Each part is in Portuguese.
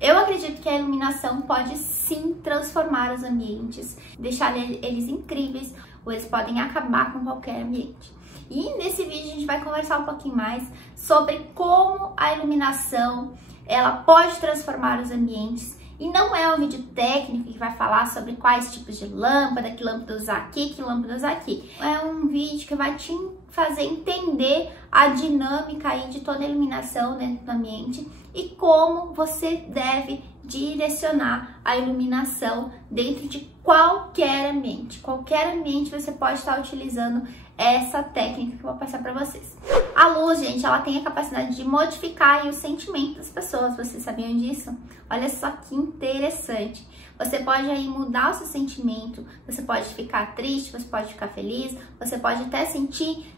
Eu acredito que a iluminação pode sim transformar os ambientes, deixar eles incríveis, ou eles podem acabar com qualquer ambiente. E nesse vídeo a gente vai conversar um pouquinho mais sobre como a iluminação ela pode transformar os ambientes. E não é um vídeo técnico que vai falar sobre quais tipos de lâmpada, que lâmpada usar aqui, que lâmpada usar aqui. É um vídeo que vai te fazer entender a dinâmica aí de toda a iluminação dentro do ambiente e como você deve direcionar a iluminação dentro de qualquer ambiente. Qualquer ambiente você pode estar utilizando essa técnica que eu vou passar para vocês. A luz, gente, ela tem a capacidade de modificar aí o sentimento das pessoas. Vocês sabiam disso? Olha só que interessante. Você pode aí mudar o seu sentimento, você pode ficar triste, você pode ficar feliz, você pode até sentir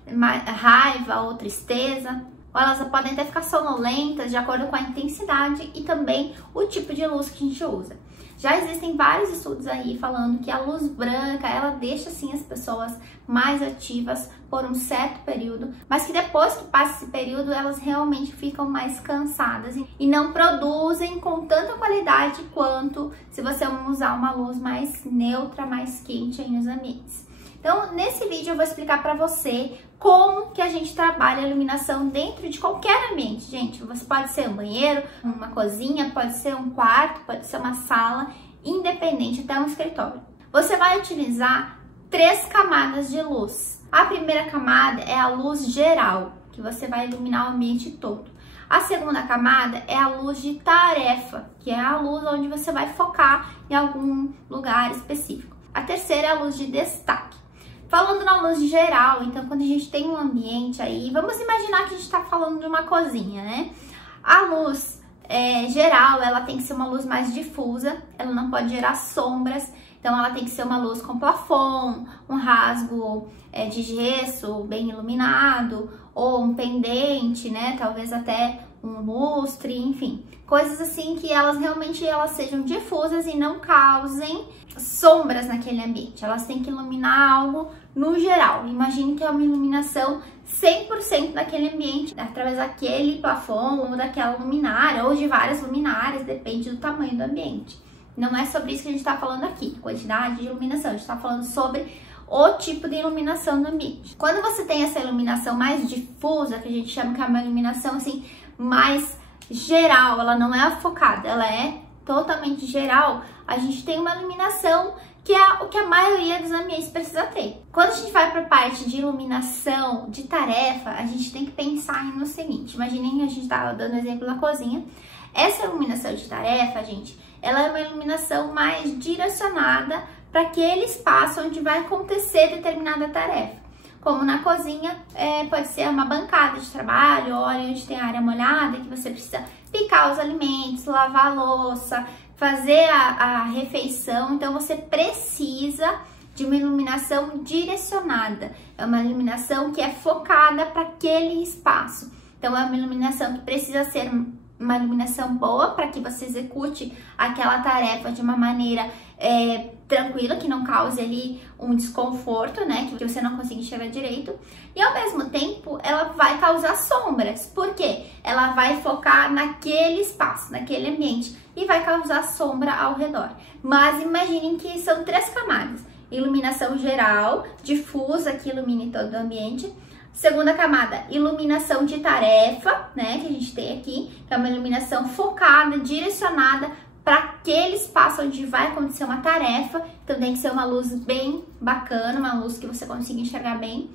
raiva ou tristeza, ou elas podem até ficar sonolentas de acordo com a intensidade e também o tipo de luz que a gente usa. Já existem vários estudos aí falando que a luz branca, ela deixa assim as pessoas mais ativas por um certo período, mas que depois que passa esse período, elas realmente ficam mais cansadas e não produzem com tanta qualidade quanto se você usar uma luz mais neutra, mais quente aí nos ambientes. Então, nesse vídeo eu vou explicar para você como que a gente trabalha a iluminação dentro de qualquer ambiente, gente. Você pode ser um banheiro, uma cozinha, pode ser um quarto, pode ser uma sala, independente, até um escritório. Você vai utilizar 3 camadas de luz. A primeira camada é a luz geral, que você vai iluminar o ambiente todo. A segunda camada é a luz de tarefa, que é a luz onde você vai focar em algum lugar específico. A terceira é a luz de destaque. Falando na luz geral, então quando a gente tem um ambiente aí, vamos imaginar que a gente está falando de uma cozinha, né? A luz geral, ela tem que ser uma luz mais difusa, ela não pode gerar sombras, então ela tem que ser uma luz com plafond, um rasgo de gesso bem iluminado, ou um pendente, né? Talvez até um lustre, enfim. Coisas assim que elas realmente sejam difusas e não causem sombras naquele ambiente. Elas têm que iluminar algo no geral. Imagine que é uma iluminação 100% daquele ambiente, através daquele plafond ou daquela luminária, ou de várias luminárias, depende do tamanho do ambiente. Não é sobre isso que a gente está falando aqui, quantidade de iluminação, a gente está falando sobre o tipo de iluminação do ambiente. Quando você tem essa iluminação mais difusa, que a gente chama que é uma iluminação assim, mais geral, ela não é focada, ela é totalmente geral, a gente tem uma iluminação que é o que a maioria dos ambientes precisa ter. Quando a gente vai para a parte de iluminação, de tarefa, a gente tem que pensar no seguinte, imaginem que a gente estava dando exemplo na cozinha, essa iluminação de tarefa, gente, ela é uma iluminação mais direcionada para aquele espaço onde vai acontecer determinada tarefa. Como na cozinha, pode ser uma bancada de trabalho, ou onde tem área molhada, que você precisa picar os alimentos, lavar a louça, fazer a refeição. Então, você precisa de uma iluminação direcionada. É uma iluminação que é focada para aquele espaço. Então, é uma iluminação que precisa ser uma iluminação boa para que você execute aquela tarefa de uma maneira tranquila, que não cause ali um desconforto, né, que você não consiga enxergar direito, e ao mesmo tempo ela vai causar sombras, porque ela vai focar naquele espaço, naquele ambiente, e vai causar sombra ao redor. Mas imaginem que são 3 camadas: iluminação geral, difusa, que ilumine todo o ambiente. Segunda camada, iluminação de tarefa, né, que a gente tem aqui, que é uma iluminação focada, direcionada para aquele espaço onde vai acontecer uma tarefa. Então tem que ser uma luz bem bacana, uma luz que você consiga enxergar bem.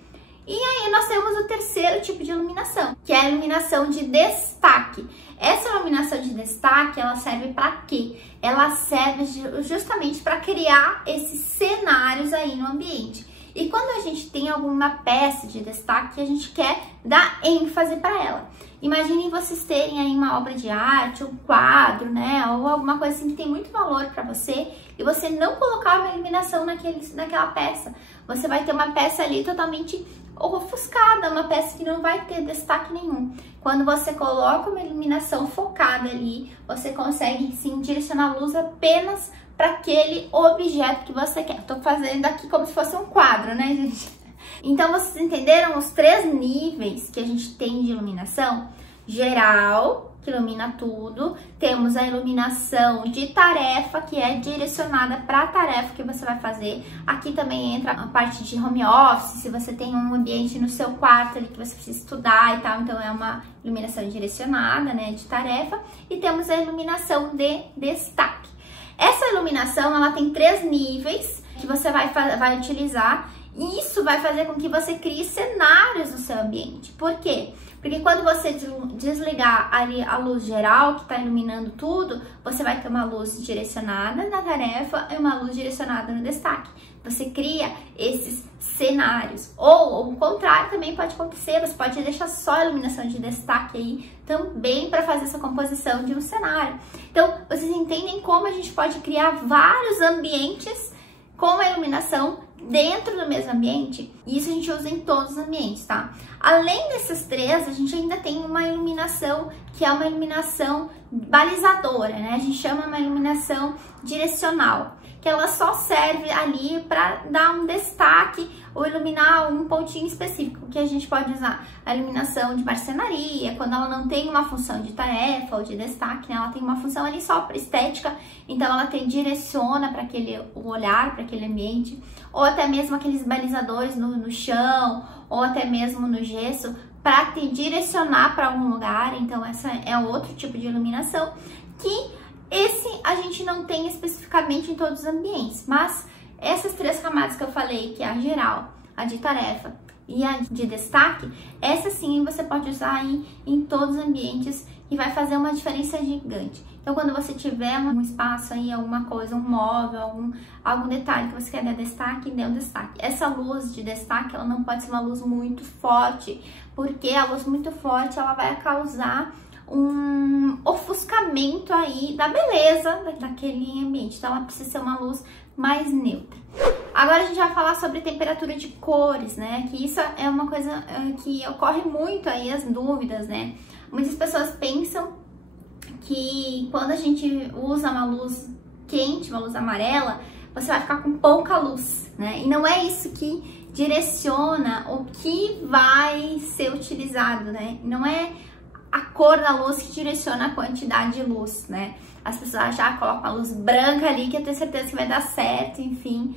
E aí nós temos o terceiro tipo de iluminação, que é a iluminação de destaque. Essa iluminação de destaque, ela serve para quê? Ela serve justamente para criar esses cenários aí no ambiente. E quando a gente tem alguma peça de destaque, a gente quer dar ênfase para ela. Imaginem vocês terem aí uma obra de arte, um quadro, né, ou alguma coisa assim que tem muito valor para você, e você não colocar uma iluminação naquela peça. Você vai ter uma peça ali totalmente ofuscada, uma peça que não vai ter destaque nenhum. Quando você coloca uma iluminação focada ali, você consegue sim direcionar a luz apenas para aquele objeto que você quer. Tô fazendo aqui como se fosse um quadro, né, gente? Então, vocês entenderam os 3 níveis que a gente tem de iluminação? Geral, que que ilumina tudo. Temos a iluminação de tarefa, que é direcionada para a tarefa que você vai fazer. Aqui também entra a parte de home office, se você tem um ambiente no seu quarto ali que você precisa estudar e tal, então é uma iluminação direcionada, né, de tarefa. E temos a iluminação de destaque. Essa iluminação, ela tem 3 níveis que você vai utilizar, e isso vai fazer com que você crie cenários no seu ambiente. Por quê? Porque quando você desligar ali a luz geral, que está iluminando tudo, você vai ter uma luz direcionada na tarefa e uma luz direcionada no destaque. Você cria esses cenários. Ou o contrário também pode acontecer, você pode deixar só a iluminação de destaque aí também para fazer essa composição de um cenário. Então, vocês entendem como a gente pode criar vários ambientes com a iluminação dentro do mesmo ambiente? E isso a gente usa em todos os ambientes, tá? Além desses 3, a gente ainda tem uma iluminação que é uma iluminação balizadora, né? A gente chama uma iluminação direcional, que ela só serve ali para dar um destaque ou iluminar um pontinho específico, que a gente pode usar a iluminação de marcenaria, quando ela não tem uma função de tarefa ou de destaque, né? Ela tem uma função ali só para estética, então ela direciona para aquele olhar, para aquele ambiente, ou até mesmo aqueles balizadores no chão, ou até mesmo no gesso, para te direcionar para algum lugar. Então essa é outro tipo de iluminação, que esse a gente não tem especificamente em todos os ambientes, mas essas 3 camadas que eu falei, que é a geral, a de tarefa e a de destaque, essa sim você pode usar aí em todos os ambientes e vai fazer uma diferença gigante. Então, quando você tiver um espaço aí, alguma coisa, um móvel, algum detalhe que você quer dar destaque, dê um destaque. Essa luz de destaque, ela não pode ser uma luz muito forte, porque a luz muito forte, ela vai causar um ofuscamento aí da beleza daquele ambiente. Então, ela precisa ser uma luz mais neutra. Agora a gente vai falar sobre temperatura de cores, né? Que isso é uma coisa que ocorre muito aí, as dúvidas, né? Muitas pessoas pensam que quando a gente usa uma luz quente, uma luz amarela, você vai ficar com pouca luz, né? E não é isso que direciona o que vai ser utilizado, né? Não é a cor da luz que direciona a quantidade de luz, né? As pessoas já colocam a luz branca ali, que eu tenho certeza que vai dar certo, enfim.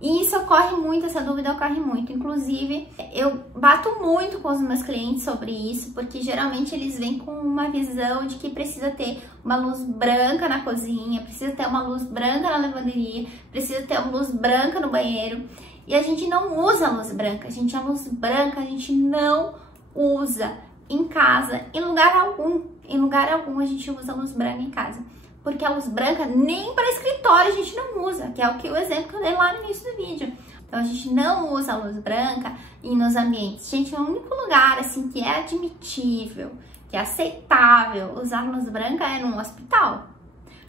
E isso ocorre muito, essa dúvida ocorre muito. Inclusive, eu bato muito com os meus clientes sobre isso, porque geralmente eles vêm com uma visão de que precisa ter uma luz branca na cozinha, precisa ter uma luz branca na lavanderia, precisa ter uma luz branca no banheiro. E a gente não usa a luz branca, a luz branca a gente não usa em casa, em lugar algum. Em lugar algum a gente usa a luz branca em casa. Porque a luz branca nem para escritório a gente não usa, que é o exemplo que eu dei lá no início do vídeo. Então a gente não usa a luz branca e nos ambientes. Gente, o único lugar assim que é admitível, que é aceitável usar luz branca é no hospital.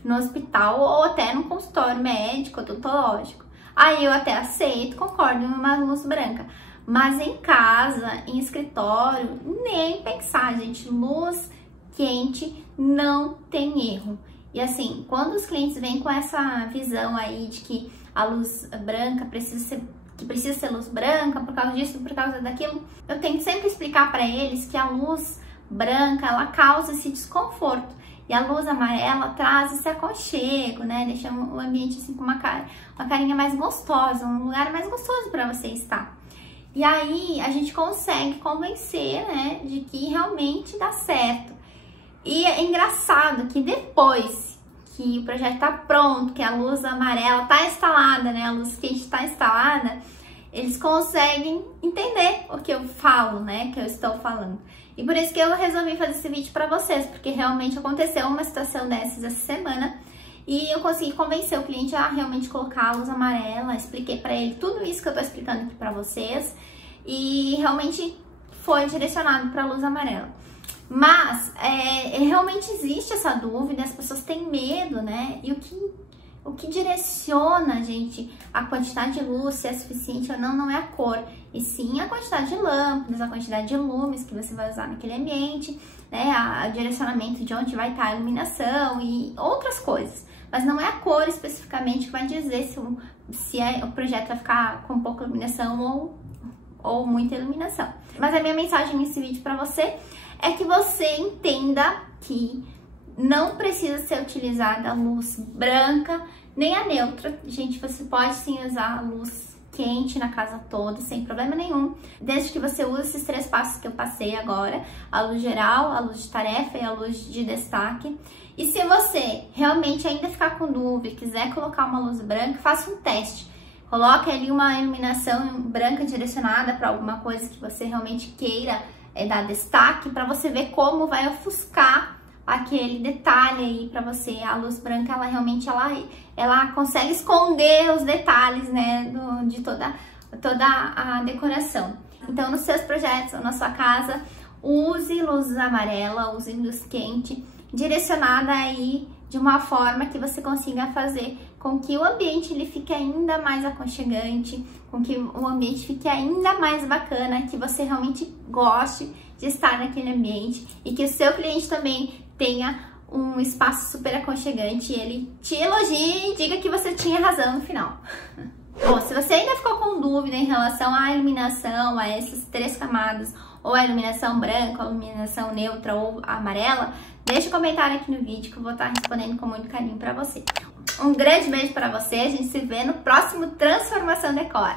No hospital ou até no consultório médico, odontológico. Aí eu até aceito, concordo em uma luz branca. Mas em casa, em escritório, nem pensar, gente. Luz quente não tem erro. E assim, quando os clientes vêm com essa visão aí de que a luz branca precisa ser luz branca por causa disso, por causa daquilo, eu tento sempre explicar para eles que a luz branca, ela causa esse desconforto. E a luz amarela traz esse aconchego, né? Deixa o ambiente assim com uma carinha mais gostosa, um lugar mais gostoso para você estar. E aí a gente consegue convencer, né, de que realmente dá certo. E é engraçado que depois que o projeto tá pronto, que a luz amarela tá instalada, né, a luz quente tá instalada, eles conseguem entender o que eu falo, né, que eu estou falando. E por isso que eu resolvi fazer esse vídeo pra vocês, porque realmente aconteceu uma situação dessas essa semana e eu consegui convencer o cliente a realmente colocar a luz amarela, expliquei pra ele tudo isso que eu tô explicando aqui pra vocês e realmente foi direcionado pra luz amarela. Mas realmente existe essa dúvida, as pessoas têm medo, né? E o que direciona, gente, a quantidade de luz, se é suficiente ou não é a cor, e sim a quantidade de lâmpadas, a quantidade de lumes que você vai usar naquele ambiente, né? O direcionamento de onde vai estar a iluminação e outras coisas. Mas não é a cor especificamente que vai dizer se o projeto vai ficar com pouca iluminação ou muita iluminação. Mas a minha mensagem nesse vídeo para você é que você entenda que não precisa ser utilizada a luz branca nem a neutra. Gente, você pode sim usar a luz quente na casa toda, sem problema nenhum, desde que você use esses 3 passos que eu passei agora: a luz geral, a luz de tarefa e a luz de destaque. E se você realmente ainda ficar com dúvida e quiser colocar uma luz branca, faça um teste. Coloque ali uma iluminação branca direcionada para alguma coisa que você realmente queira dar destaque, para você ver como vai ofuscar aquele detalhe aí para você. A luz branca, ela realmente ela consegue esconder os detalhes, né, de toda a decoração. Então, nos seus projetos ou na sua casa, use luz amarela, use luz quente, direcionada aí de uma forma que você consiga fazer com que o ambiente ele fique ainda mais aconchegante, com que o ambiente fique ainda mais bacana, que você realmente goste de estar naquele ambiente e que o seu cliente também tenha um espaço super aconchegante e ele te elogie e diga que você tinha razão no final. Bom, se você ainda ficou com dúvida em relação à iluminação, a essas 3 camadas, ou a iluminação branca, a iluminação neutra ou amarela, deixa um comentário aqui no vídeo que eu vou estar respondendo com muito carinho para você. Um grande beijo para você, a gente se vê no próximo Transformação Decor.